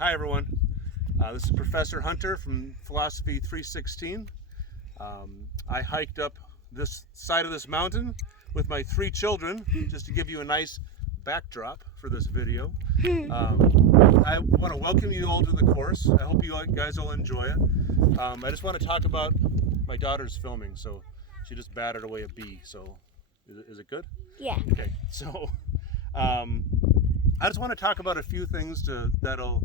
Hi everyone. This is Professor Hunter from Philosophy 316. I hiked up this side of this mountain with my 3 children just to give you a nice backdrop for this video. I want to welcome you all to the course. I hope you guys all enjoy it. I just want to talk about my daughter's filming, so she just batted away a bee. So is it good? Yeah. Okay, so I just want to talk about a few things that'll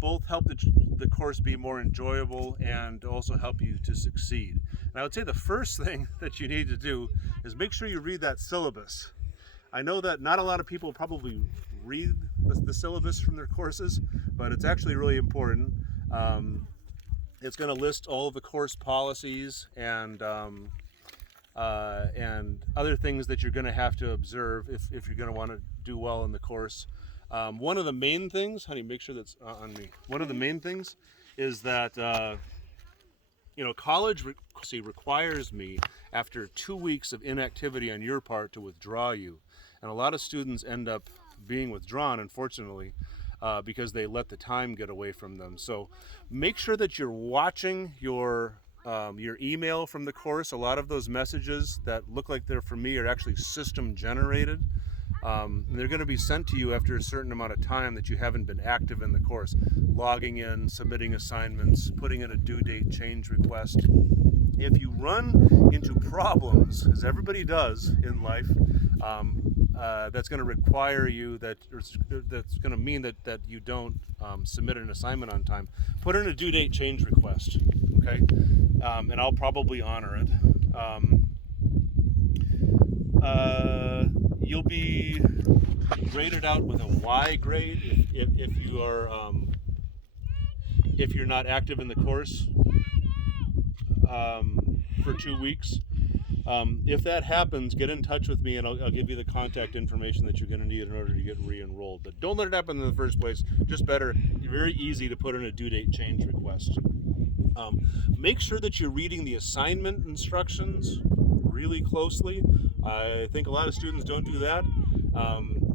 both help the course be more enjoyable and also help you to succeed. And I would say the first thing that you need to do is make sure you read that syllabus. I know that not a lot of people probably read the syllabus from their courses, but it's actually really important. It's going to list all of the course policies and other things that you're going to have to observe if you're going to want to do well in the course. One of the main things, honey, make sure that's on me. One of the main things is that, college requires me after 2 weeks of inactivity on your part to withdraw you. And a lot of students end up being withdrawn, unfortunately, because they let the time get away from them. So make sure that you're watching your email from the course. A lot of those messages that look like they're from me are actually system generated. They're going to be sent to you after a certain amount of time that you haven't been active in the course. Logging in, submitting assignments, putting in a due date change request. If you run into problems, as everybody does in life, that's going to require you that's going to mean that you don't submit an assignment on time. Put in a due date change request, okay? And I'll probably honor it. You'll be graded out with a Y grade if you're not active in the course for 2 weeks. If that happens, get in touch with me and I'll give you the contact information that you're going to need in order to get re-enrolled. But don't let it happen in the first place. Just better, very easy to put in a due date change request. Make sure that you're reading the assignment instructions really closely. I think a lot of students don't do that.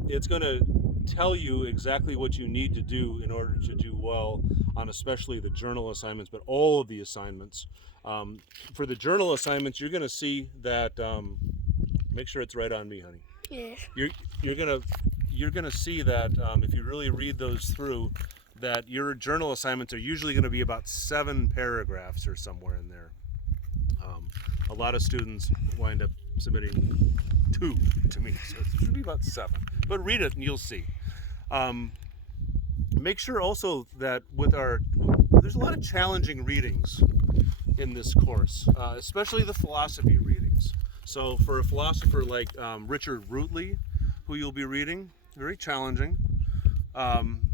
It's going to tell you exactly what you need to do in order to do well on especially the journal assignments, but all of the assignments. For the journal assignments, you're going to see that, make sure it's right on me, honey. Yes. You're gonna see that if you really read those through, that your journal assignments are usually going to be about 7 paragraphs or somewhere in there. A lot of students wind up submitting 2 to me, so it should be about 7. But read it and you'll see. Make sure also that there's a lot of challenging readings in this course, especially the philosophy readings. So for a philosopher like Richard Rootley, who you'll be reading, very challenging.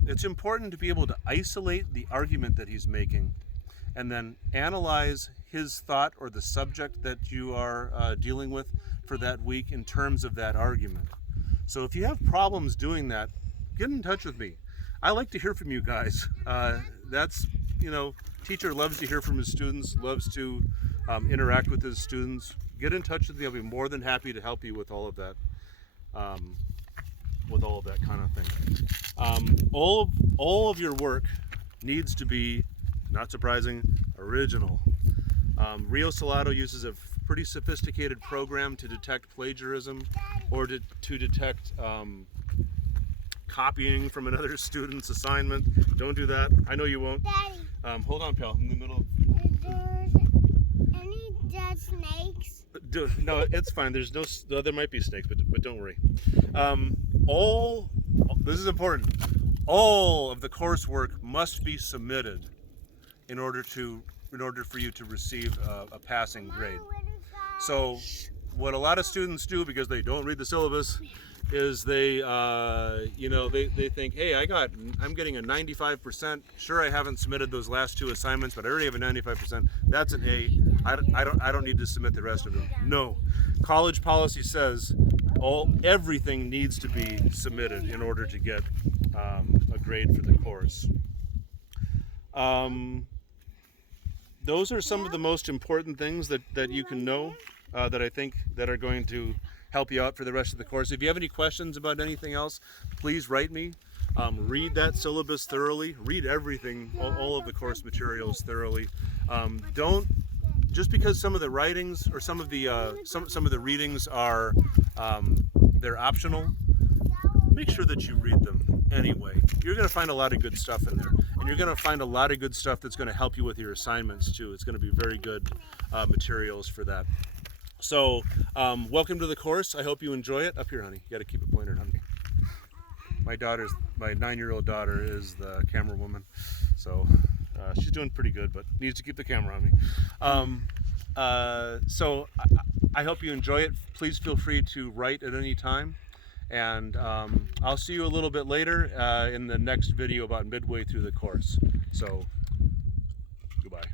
It's important to be able to isolate the argument that he's making and then analyze his thought or the subject that you are dealing with for that week in terms of that argument. So if you have problems doing that, get in touch with me. I like to hear from you guys. Teacher loves to hear from his students, loves to interact with his students. Get in touch with me. I'll be more than happy to help you with all of that. Kind of thing. All of your work needs to be, not surprising, original. Rio Salato uses a pretty sophisticated program to detect plagiarism or to detect copying from another student's assignment. Don't do that. I know you won't. Daddy. Hold on, pal. In the middle. Is there any dead snakes? No, it's fine. There might be snakes, but don't worry. This is important. All of the coursework must be submitted in order for you to receive a passing grade. So what a lot of students do, because they don't read the syllabus, is they think, hey, I'm getting a 95%. Sure, I haven't submitted those last 2 assignments, but I already have a 95%. That's an A. I don't need to submit the rest of them. No, college policy says everything needs to be submitted in order to get a grade for the course. Those are some of the most important things that you can know that I think that are going to help you out for the rest of the course. If you have any questions about anything else, please write me. Read that syllabus thoroughly. Read everything, all of the course materials thoroughly. Don't, just because some of the writings or some of the readings are they're optional, make sure that you read them anyway. You're going to find a lot of good stuff in there, and you're going to find a lot of good stuff that's going to help you with your assignments too. It's going to be very good materials for that. So welcome to the course. I hope you enjoy it. Up here, honey. You got to keep it pointed on me. My 9-year-old daughter is the camera woman, so she's doing pretty good, but needs to keep the camera on me. So I hope you enjoy it. Please feel free to write at any time, and I'll see you a little bit later in the next video about midway through the course. So goodbye.